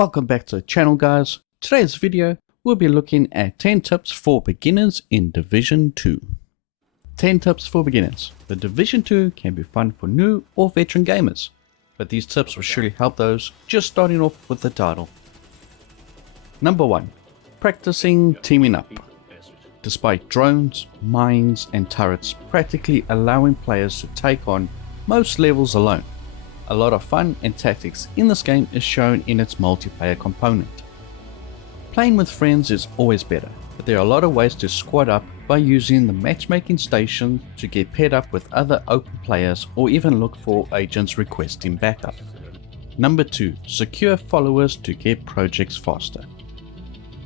Welcome back to the channel, guys. Today's video we'll be looking at 10 tips for beginners in Division 2. 10 tips for beginners. The Division 2 can be fun for new or veteran gamers, but these tips will surely help those just starting off with the title. Number 1. Practicing teaming up. Despite drones, mines and turrets practically allowing players to take on most levels alone, a lot of fun and tactics in this game is shown in its multiplayer component. Playing with friends is always better, but there are a lot of ways to squad up by using the matchmaking station to get paired up with other open players or even look for agents requesting backup. Number 2. Secure followers to get projects faster.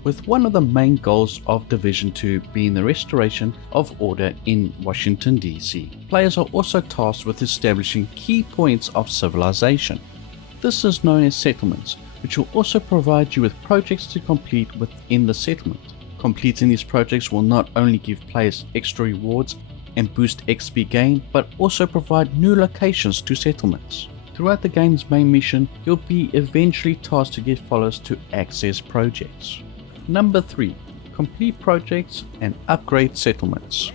With one of the main goals of Division 2 being the restoration of order in Washington DC, players are also tasked with establishing key points of civilization. This is known as settlements, which will also provide you with projects to complete within the settlement. Completing these projects will not only give players extra rewards and boost XP gain, but also provide new locations to settlements. Throughout the game's main mission, you'll be eventually tasked to get followers to access projects. Number 3. Complete projects and upgrade settlements.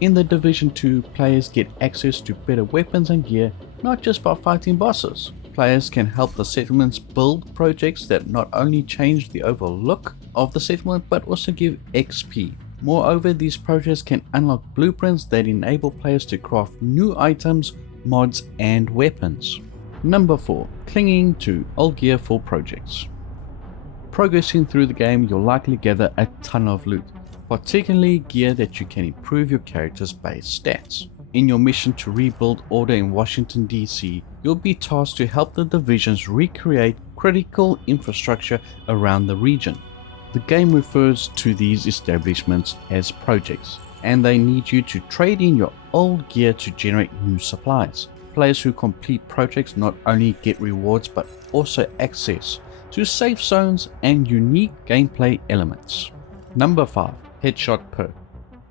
In the Division 2, players get access to better weapons and gear, not just by fighting bosses. Players can help the settlements build projects that not only change the overall look of the settlement but also give XP. Moreover, these projects can unlock blueprints that enable players to craft new items, mods and weapons. Number 4. Clinging to old gear for projects. Progressing through the game, you'll likely gather a ton of loot, particularly gear that you can improve your character's base stats. In your mission to rebuild order in Washington DC, you'll be tasked to help the divisions recreate critical infrastructure around the region. The game refers to these establishments as projects, and they need you to trade in your old gear to generate new supplies. Players who complete projects not only get rewards but also access to safe zones and unique gameplay elements. Number 5. Headshot perk.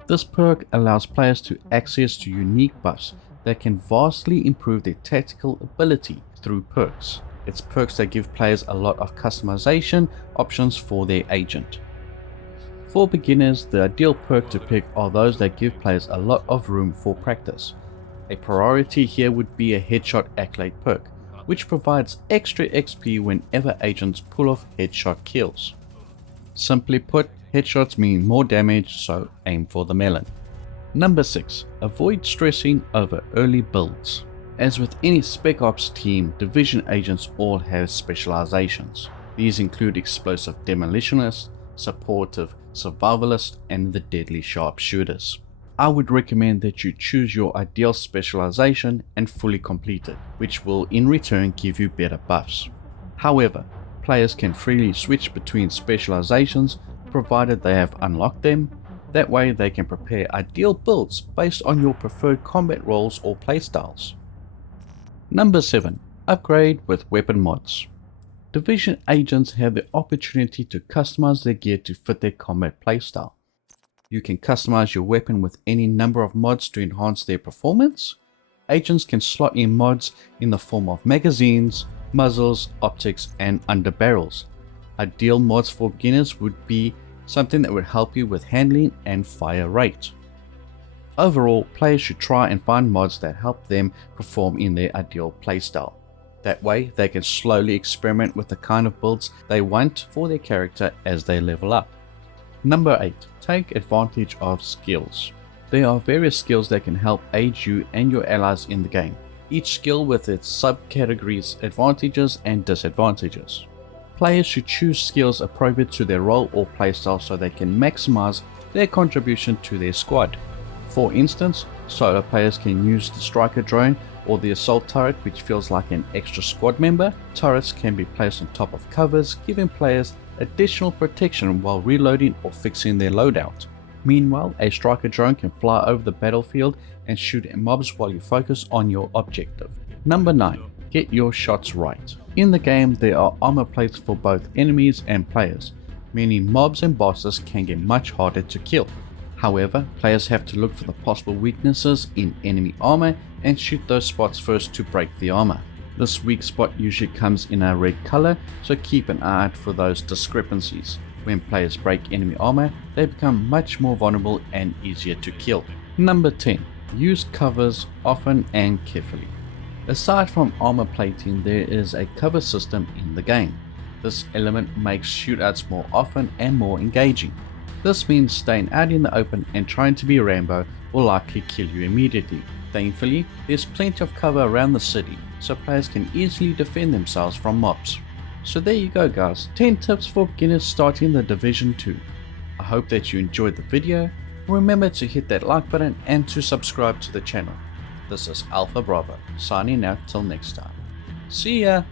This perk allows players to access to unique buffs that can vastly improve their tactical ability through perks. It's perks that give players a lot of customization options for their agent. For beginners, the ideal perk to pick are those that give players a lot of room for practice. A priority here would be a headshot accolade perk, which provides extra XP whenever agents pull off headshot kills. Simply put, headshots mean more damage, so aim for the melon. Number 6. Avoid stressing over early builds. As with any Spec Ops team, Division agents all have specializations. These include explosive demolitionists, supportive survivalists, and the deadly sharpshooters. I would recommend that you choose your ideal specialization and fully complete it, which will in return give you better buffs. However, players can freely switch between specializations provided they have unlocked them. That way they can prepare ideal builds based on your preferred combat roles or playstyles. Number 7. Upgrade with weapon mods. Division agents have the opportunity to customize their gear to fit their combat playstyle. You can customize your weapon with any number of mods to enhance their performance. Agents can slot in mods in the form of magazines, muzzles, optics, and underbarrels. Ideal mods for beginners would be something that would help you with handling and fire rate. Overall, players should try and find mods that help them perform in their ideal playstyle. That way, they can slowly experiment with the kind of builds they want for their character as they level up. Number 8. Take advantage of skills. There are various skills that can help aid you and your allies in the game, each skill with its subcategories, advantages and disadvantages. Players should choose skills appropriate to their role or playstyle so they can maximize their contribution to their squad. For instance, solo players can use the striker drone or the assault turret, which feels like an extra squad member. Turrets can be placed on top of covers, giving players additional protection while reloading or fixing their loadout. Meanwhile, a striker drone can fly over the battlefield and shoot at mobs while you focus on your objective. Number 9. Get your shots right. In the game, there are armor plates for both enemies and players, meaning mobs and bosses can get much harder to kill. However, players have to look for the possible weaknesses in enemy armor and shoot those spots first to break the armor. This weak spot usually comes in a red color, so keep an eye out for those discrepancies. When players break enemy armor, they become much more vulnerable and easier to kill. Number 10. Use covers often and carefully. Aside from armor plating, there is a cover system in the game. This element makes shootouts more often and more engaging. This means staying out in the open and trying to be Rambo will likely kill you immediately. Thankfully, there's plenty of cover around the city, so players can easily defend themselves from mobs. So there you go guys, 10 tips for beginners starting the Division 2. I hope that you enjoyed the video. Remember to hit that like button and to subscribe to the channel. This is Alpha Bravo, signing out till next time. See ya!